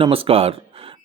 नमस्कार।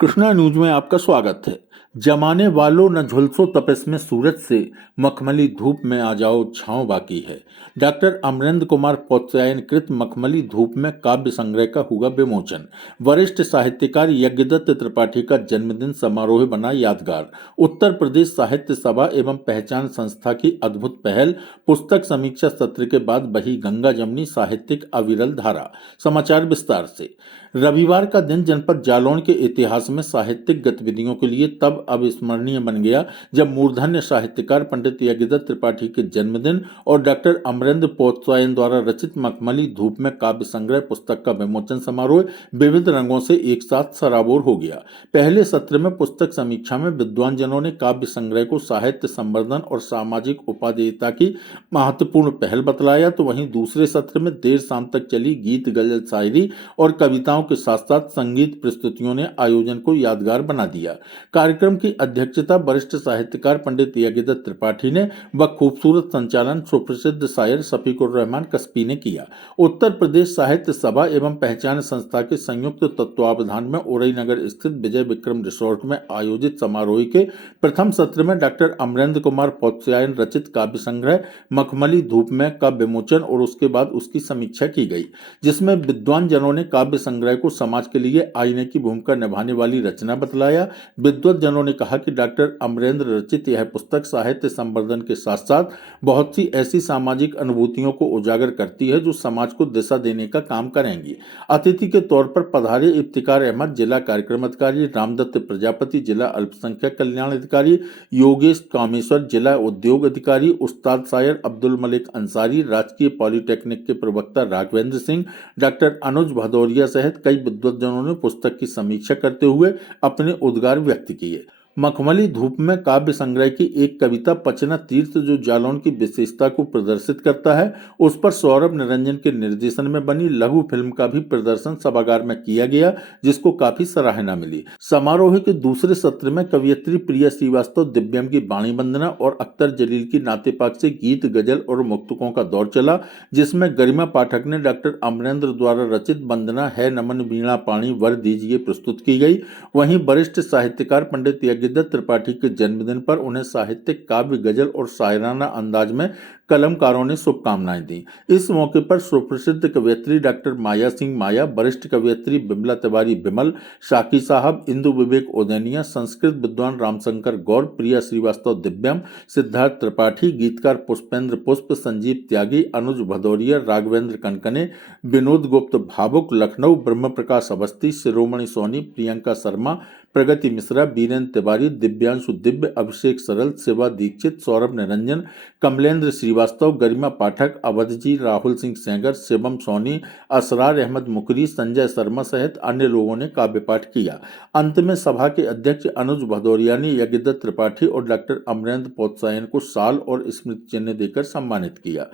कृष्णा न्यूज में आपका स्वागत है। जमाने वालों न झुलसो तपस में सूरज से, मखमली धूप में आ जाओ छांव बाकी है। डॉक्टर अमरेंद्र कुमार प्रोत्साहन कृत मखमली धूप में काव्य संग्रह का हुआ विमोचन। वरिष्ठ साहित्यकार यज्ञदत्त त्रिपाठी का जन्मदिन समारोह बना यादगार। उत्तर प्रदेश साहित्य सभा एवं पहचान संस्था की अद्भुत पहल, पुस्तक समीक्षा सत्र के बाद बही गंगा जमनी साहित्यिक अविरल धारा। समाचार विस्तार से। रविवार का दिन जनपद जालौन के इतिहास में साहित्यिक गतिविधियों के लिए तब अविस्मरणीय बन गया जब मूर्धन्य साहित्यकार पंडित यज्ञदत्त त्रिपाठी के जन्मदिन और डॉक्टर अमरेंद्र प्रोत्साहन द्वारा रचित मखमली धूप में काव्य संग्रह पुस्तक का विमोचन समारोह विविध रंगों से एक साथ सराबोर हो गया। पहले सत्र में पुस्तक समीक्षा में विद्वान जनों ने काव्य संग्रह को साहित्य संवर्धन और सामाजिक उपादेयता की महत्वपूर्ण पहल बतलाया, तो वहीं दूसरे सत्र में देर शाम तक चली गीत गजल शायरी और कविताओं के साथ साथ संगीत प्रस्तुतियों ने आयोजन को यादगार बना दिया। कार्यक्रम की अध्यक्षता वरिष्ठ साहित्यकार पंडित यज्ञदत्त त्रिपाठी ने व खूबसूरत संचालन सुप्रसिद्ध शायर शफीकुर रहमान कस्बी ने किया। उत्तर प्रदेश साहित्य सभा एवं पहचान संस्था के संयुक्त तत्वावधान में ओरई नगर स्थित विजय विक्रम रिसोर्ट में आयोजित समारोह के प्रथम सत्र में डॉक्टर अमरेंद्र कुमार प्रोत्साहन रचित काव्य संग्रह मखमली धूप में का विमोचन और उसके बाद उसकी समीक्षा की गई, जिसमें विद्वान जनों ने काव्य संग्रह को समाज के लिए आईने की भूमिका निभाने वाली रचना बतलाया। विद्वत जनों ने कहा कि डॉक्टर अमरेंद्र रचित यह पुस्तक साहित्य संवर्धन के साथ साथ बहुत सी ऐसी सामाजिक अनुभूतियों को उजागर करती है जो समाज को दिशा देने का काम करेंगी। अतिथि के तौर पर पधारे इफ्तिकार अहमद, जिला कार्यक्रम अधिकारी रामदत्त प्रजापति, जिला अल्पसंख्यक कल्याण अधिकारी योगेश कामेश्वर, जिला उद्योग अधिकारी उस्ताद शायर अब्दुल मलिक अंसारी, राजकीय पॉलिटेक्निक के प्रवक्ता राघवेंद्र सिंह, डॉक्टर अनुज भदौरिया सहित कई विद्वतजनों ने पुस्तक की समीक्षा करते हुए अपने उद्गार व्यक्त किए। मखमली धूप में काव्य संग्रह की एक कविता पचना तीर्थ जो जालौन की विशेषता को प्रदर्शित करता है, उस पर सौरभ निरंजन के निर्देशन में बनी लघु फिल्म का भी प्रदर्शन सभागार में किया गया, जिसको काफी सराहना मिली। समारोह के दूसरे सत्र में कवियत्री प्रिया श्रीवास्तव दिव्यम की वाणी वंदना और अख्तर जलील की नाते पाक से गीत गजल और मुक्तकों का दौर चला, जिसमें गरिमा पाठक ने डॉक्टर अमरेंद्र द्वारा रचित वंदना है नमन वीणा पाणी वर दीजिए प्रस्तुत की गई। वहीं वरिष्ठ साहित्यकार पंडित यज्ञदत्त त्रिपाठी के जन्मदिन पर उन्हें साहित्यिक काव्य गजल और शायराना अंदाज में कलमकारों ने शुभकामनाएं दी। इस मौके पर सुप्रसिद्ध कवियत्री डॉक्टर माया सिंह माया, वरिष्ठ कवियत्री बिमला तिवारी बिमल, शाकी साहब, इंदु विवेक ओदैनिया, संस्कृत विद्वान रामशंकर गौर, प्रिया श्रीवास्तव दिव्यम, सिद्धार्थ त्रिपाठी, गीतकार पुष्पेंद्र पुष्प, संजीव त्यागी, अनुज भदौरिया, राघवेंद्र कनकने, विनोद गुप्त भावुक, लखनऊ ब्रह्म प्रकाश अवस्थी, शिरोमणि सोनी, प्रियंका शर्मा, प्रगति मिश्रा, बीरेंद्र तिवारी, दिव्यांशु दिव्य, अभिषेक सरल, शिवा दीक्षित, सौरभ निरंजन, कमलेंद्र श्रीवास्तव, गरिमा पाठक, अवधजी, राहुल सिंह सेंगर, शिवम सोनी, असरार अहमद मुकरी, संजय शर्मा सहित अन्य लोगों ने काव्य पाठ किया। अंत में सभा के अध्यक्ष अनुज भदौरिया ने यज्ञदत्त त्रिपाठी और डॉक्टर अमरेंद्र प्रोत्साहन को शाल और स्मृति चिन्ह देकर सम्मानित किया।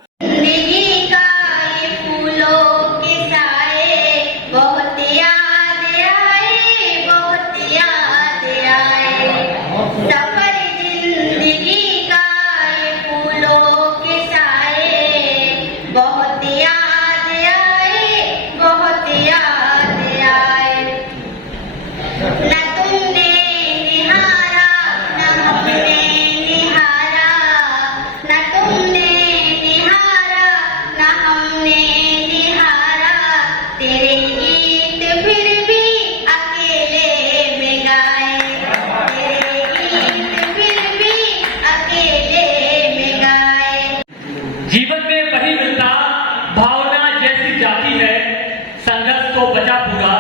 जीवन में वही मिलता भावना जैसी जाती है, संघर्ष को बचा पूरा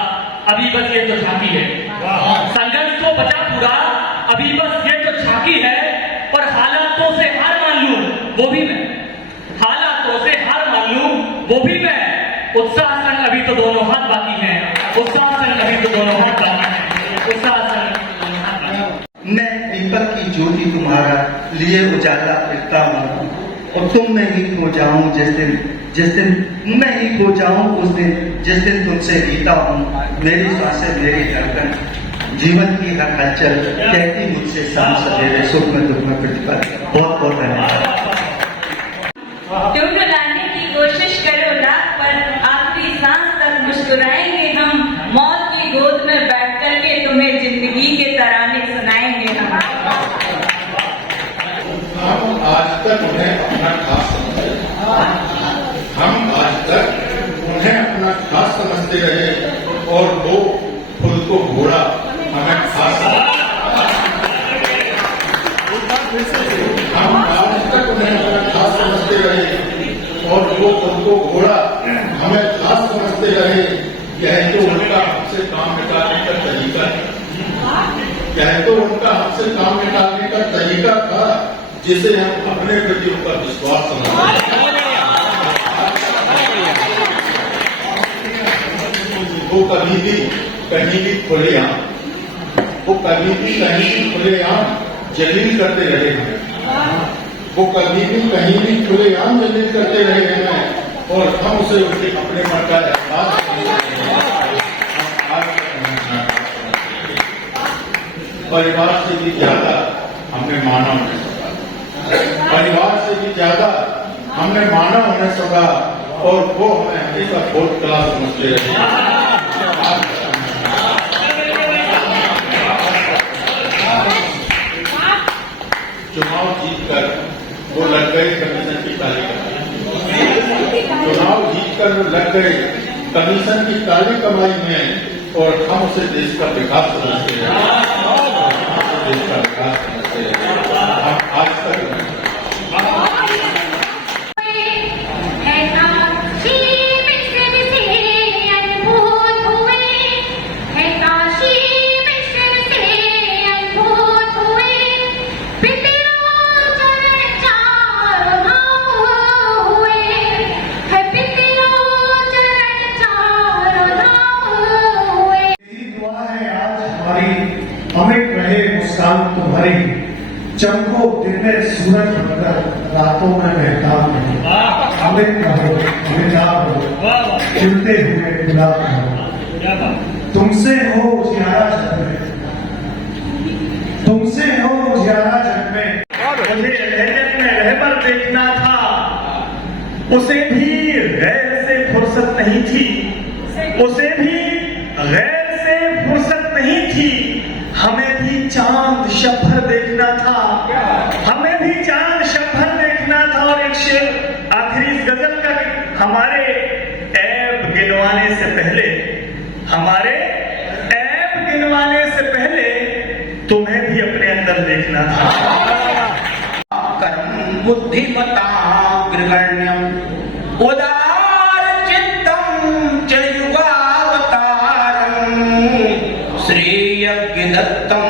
अभी बस ये तो झांकी है। संघर्ष को बचा पूरा अभी बस ये तो झांकी है, और हालातों से हार मान लूं वो भी मैं, हालातों से हार मान लूं वो भी मैं, उत्साह संग अभी तो दोनों हाथ बाकी हैं, उत्साह संग अभी तो दोनों हाथ बाकी हैं, उत्साह संग। मैं पीपल की ज्योति तुम्हारा लिए उजाला फिरता हूँ, और तुम में ही खो जाऊं जिस दिन मैं ही खो जाऊं उस दिन जिस दिन तुमसे जीता हूँ। मेरी सांसें मेरी धड़कन, जीवन की हर हलचल कहती मुझसे शाम सवेरे, सुख में दुख में प्रतिपल। बहुत बहुत धन्यवाद। तुम लाने की कोशिश करो ना, पर आखिरी सांस तक मुस्कुराएंगे हम, मौत की गोद में बैठ समझते रहे और वो खुद को घोड़ा हमें खास हम आज तक उन्हें हमें खास समझते रहे और वो खुद को घोड़ा हमें खास समझते रहे। यह तो उनका हमसे काम निकालने का तरीका है, यह तो उनका हमसे काम निकालने का तरीका था जिसे हम अपने प्रति उनका विश्वास समझते हैं। वो कभी भी कहीं भी खुलेआम, वो कभी भी कहीं भी खुलेआम जलील करते रहे हैं, वो कभी भी कहीं भी खुलेआम जलील करते रहे हैं और हम उसे उसके अपने मन का एहसास परिवार से भी ज्यादा हमने माना उन्हें सका, परिवार से भी ज्यादा हमने माना उन्हें सका और वो हमें हमेशा फोर्थ क्लास समझते रहे। चुनाव जीतकर वो लग गए कमीशन की काली कमाई, चुनाव जीतकर वो लग गए कमीशन की काली कमाई में और हम उसे देश का विकास समझते रहे, देश का विकास समझते रहे। हम आज तक अमिट रहे मुस्कान तुम्हारी, चमको दिन में सूरज बनकर रातों में महताब रहे। अमित रहो, अमिताभ रहो, खिलते हुए गुलाब रहो। तुमसे हो उजियारा जग में, तुमसे हो उजियारा जग में। मुझे रहमत में रहमत देखना था, उसे भी गैर से फुर्सत नहीं थी, उसे भी गैर से फुर्सत नहीं थी। हमें भी चांद शफर देखना था, हमें भी चांद शफर देखना था। और एक शेर आखिरी इस गजल का, हमारे ऐब गिनवाने से पहले, हमारे ऐब गिनवाने से पहले तुम्हें भी अपने अंदर देखना था। कर्म बुद्धिमता ग्रगण्यम उदार चित्तम च युगावतारम श्रेय दत्तम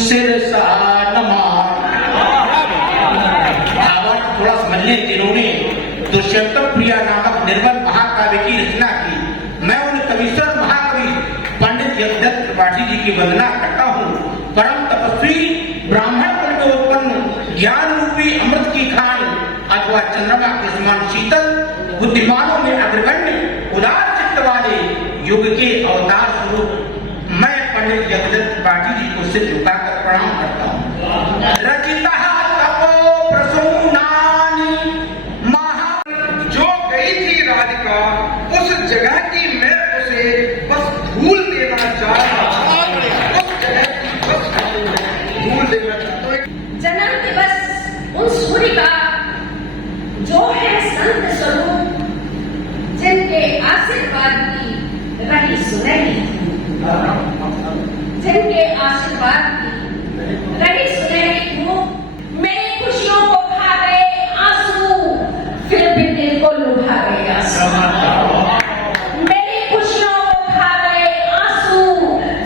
शिरसा नमामि। भावार्थ थोड़ा समझने जिन्होंने दुष्यंतम प्रिया नामक निर्मल महाकाव्य की रचना की, मैं उन कविश्वर महाकवि पंडित यज्ञदत्त त्रिपाठी जी की वंदना करता हूँ। परम तपस्वी ब्राह्मण कुल में उत्पन्न ज्ञान रूपी अमृत की खान अथवा चंद्रमा के समान शीतल, बुद्धिमानों में अग्रगण्य, उदार चित्त वाले युग के अवतार स्वरूप मैं पंडित यज्ञदत्त त्रिपाठी जी को सिर झुकाकर प्रणाम करता हूँ। रचिता तपो प्रसूनानि महा, जो गई थी राधिका उस जगह की मैं उसे बस धूल देना चाहता, उस जगह की बस धूल देना चाहता। जन्म दिवस उन सूर्य का जो है संत स्वरूप, जिनके आशीर्वाद की रही सुनहरी, जिनके आशीर्वाद की रही सुनहरी धूप। मेरी खुशियों को खा गए आंसू, फिर भी दिल को लुभा गए आंसू। मेरी खुशियों को खा गए आंसू,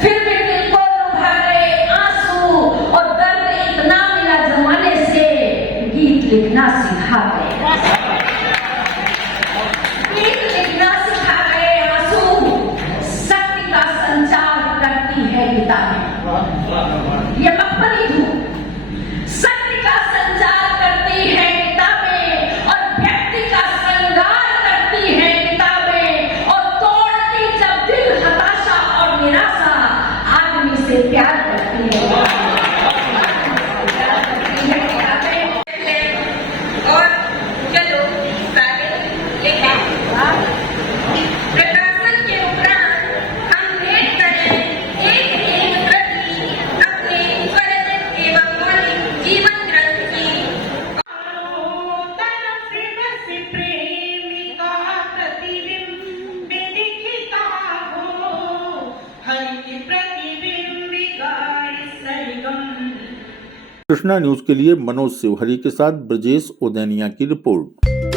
फिर भी दिल को लुभा गए आंसू। और दर्द इतना मिला जमाने से, गीत लिखना सिखा गए, गीत लिखना सिखा गए आंसू। शक्ति का संचार करती है किताबें, ये मखमली धूप कृष्णा न्यूज के लिए मनोज शिवहरी के साथ ब्रजेश ओदैनिया की रिपोर्ट।